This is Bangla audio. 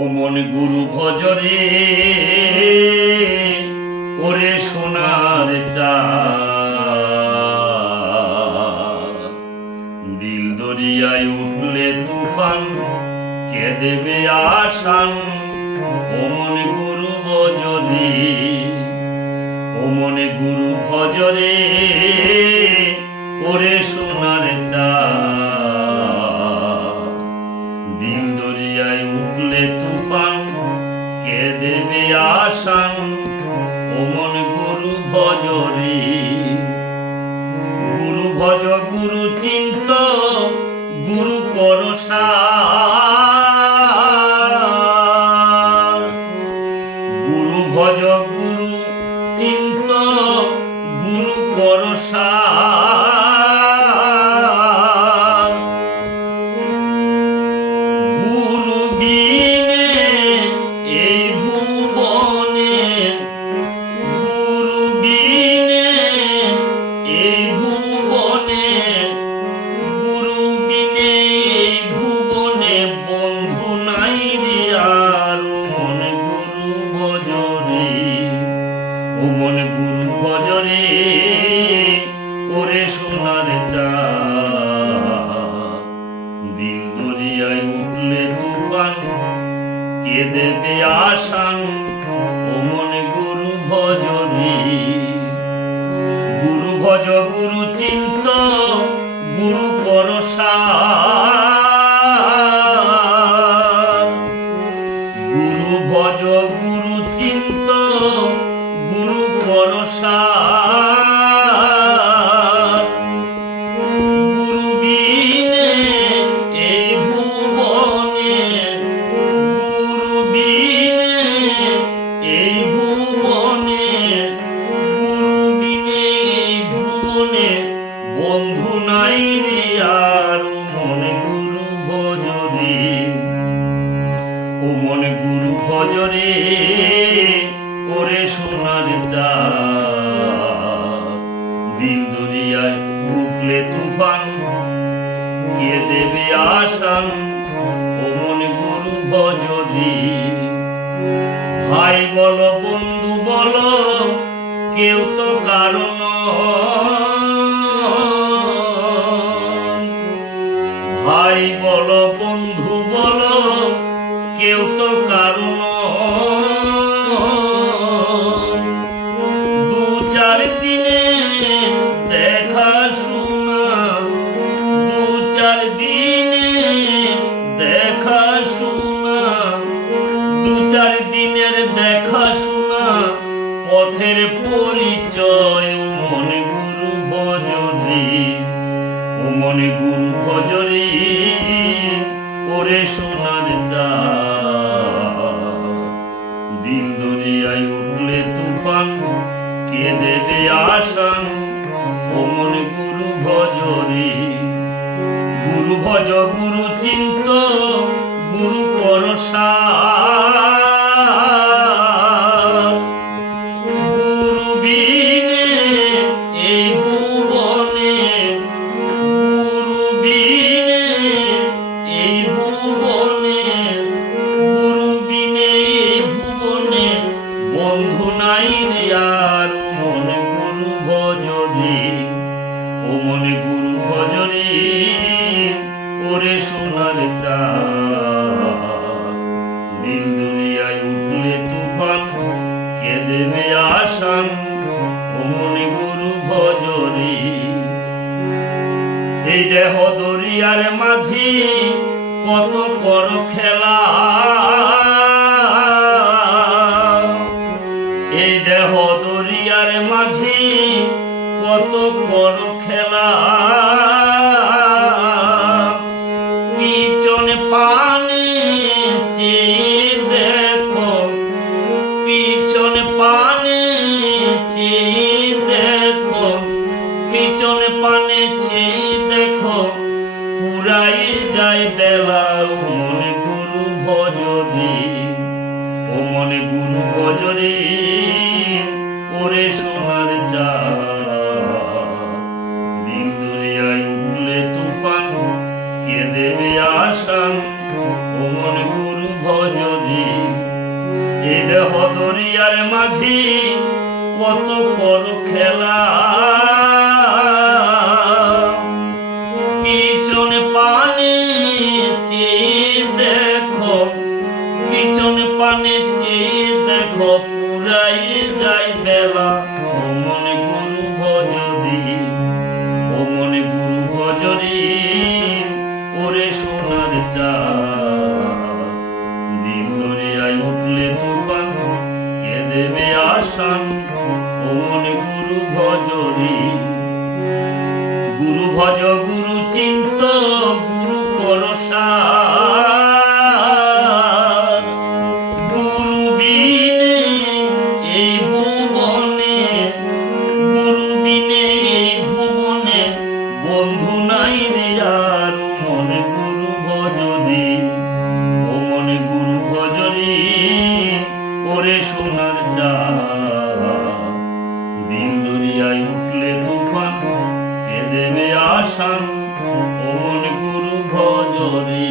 ও মন গুরু ভজরে ওরে সোনার চাঁদ, দিল দরিয়ায় উঠলে তুফান কে দেবে আসান। ও মন গুরু ভজরে, ও মন গুরু ভজরে ওরে সোনার চাঁদ, দিল দরিয়ায় উঠলে তুফান কে দেবে আসান। ও মন গুরু ভজরে, গুরু ভজ গুরু চিন্ত গুরু কর সার, গুরু ভজ গুরু চিন্ত গুরু কর সার। গুরু বিনে এই ভুবনে, গুরু বিনে এই ভুবনে, গুরু বিনে এই ভুবনে বন্ধু নাই রে আর। মন গুরু ভজরে, ও মন গুরু ভজরে ওরে সোনার চাঁদ, দিল দরিয়ায় উঠলে তুফান কে দেবে আসান। ও মন গুরু ভজরে, গুরু ভজ গুরু চিন্ত গুরু কর সার, গুরু ভজ গুরু চিন্ত গুরু কর সার। গুরু বিনে এই ভুবনে, গুরু বিনে এই ভুবনে, গুরু বিনে এই ভুবনে বন্ধু নাই রে আর। মন গুরু ভজরে, ও মন গুরু ভজরে ওরে সোনার চাঁদ, দিল দরিয়ায় উঠলে তুফান কে দেবে আসান। ও মন গুরু ভজরে, ভাই বলো বন্ধু বলো কেউ তো কারণ, ভাই বলো বন্ধু বলো কেউ তো কারণ। দু চার দিনে দেখা শোনা, দু চার দিনে দেখা শোনা, দু চার দিনের দেখা শোনা পথের পরিচয়। ও মন গুরু ভজরে, ও মন গুরু ভজরে ওরে সোনার চাঁদ, দিল দরিয়ায় উঠলে তুফান কে দেবে আসান। ও মন গুরু ভজরে, গুরু ভজ গুরু চিন্ত গুরু কর সার। গুরু বিনে এই ভুবনে, গুরু বিনে এই ভুবনে, গুরু বিনে এই ভুবনে বন্ধু নাই রে আর। মন গুরু ভজরে, ও মন গুরু ভজরে ওরে সোনার চাঁদ, দিল দরিয়ায় উঠলে তুফান কে দেবে আসান। ও মন গুরু ভজরে, এই দেহ দরিয়ার মাঝি কত কর খেলা, এই দেহ দরিয়ার মাঝি কত কর খেলা। পিছনে পানে চেয়ে দেখো, পিছনে পানে চেয়ে দেখো, পিছনে পানে চেয়ে দেখো পুরাই যায় বেলা। ও মন গুরু ভজরে, ও মন গুরু ভজরে ওরে সোনার চাঁদ, দিল দরিয়ায় উঠলে তুফান কে দেবে আসান। ও মন গুরু ভজরে। দরিয়ার মাঝি কত কর খেলা, পিছনে পানে চেয়ে দেখো, পিছনে পানে চেয়ে দেখো পুরাই যায় বেলা। ও মনে গুরু ভজরি, ও মনে গুরু ভজরি, ওরে সোনার চাঁদ। দিন দরিয়ায় উঠলে তুফান, কে দেবে আসান। ও মনে গুরু ভজরি, গুরু ভজ গুরু চিন্ত, গুরু কর সার। গুরু বিনে এই ভুবনে, গুরু বিনে এই ভুবনে বন্ধু নাই রে আর। মনে গুরু ভজরি, ও মনে গুরু ভজরি, ওরে সোনার চাঁদ। দিন দরিয়ায় উঠলে তুফান, কে দেবে আসান। ও মনে গুরু ভজরি।